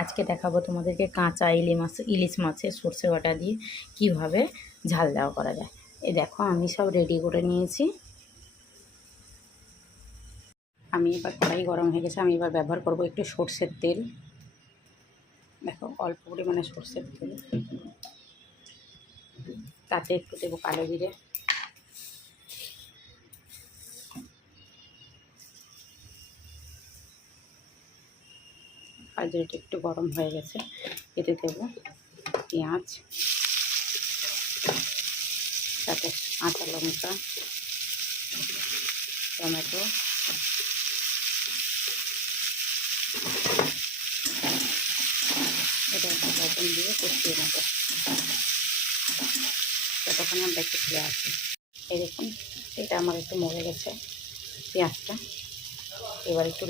আজকে দেখাবো তোমাদেরকে কাঁচা ইলিশ মাছের সর্ষে বাটা দিয়ে কিভাবে ঝাল দেওয়া করা যায়। এই দেখো আমি সব রেডি করে নিয়েছি। আমি এবার কড়াই গরম হয়ে গেছে, আমি এবার ব্যবহার করব একটু সর্ষের তেল। দেখো অল্প পরিমাণে সর্ষের তেল, তাতে একটু দেবো কালো জিরে, আর যেটা একটু গরম হয়ে গেছে এতে দেবো পেঁয়াজ, তাতে কাঁচা লঙ্কা, টমেটো, এটা একটা লবণ দিয়ে কষিয়ে নেব। ততক্ষণে আমরা একটু ফেলে আসি। এই দেখুন এটা আমার একটু মরে গেছে পেঁয়াজটা। এবার একটু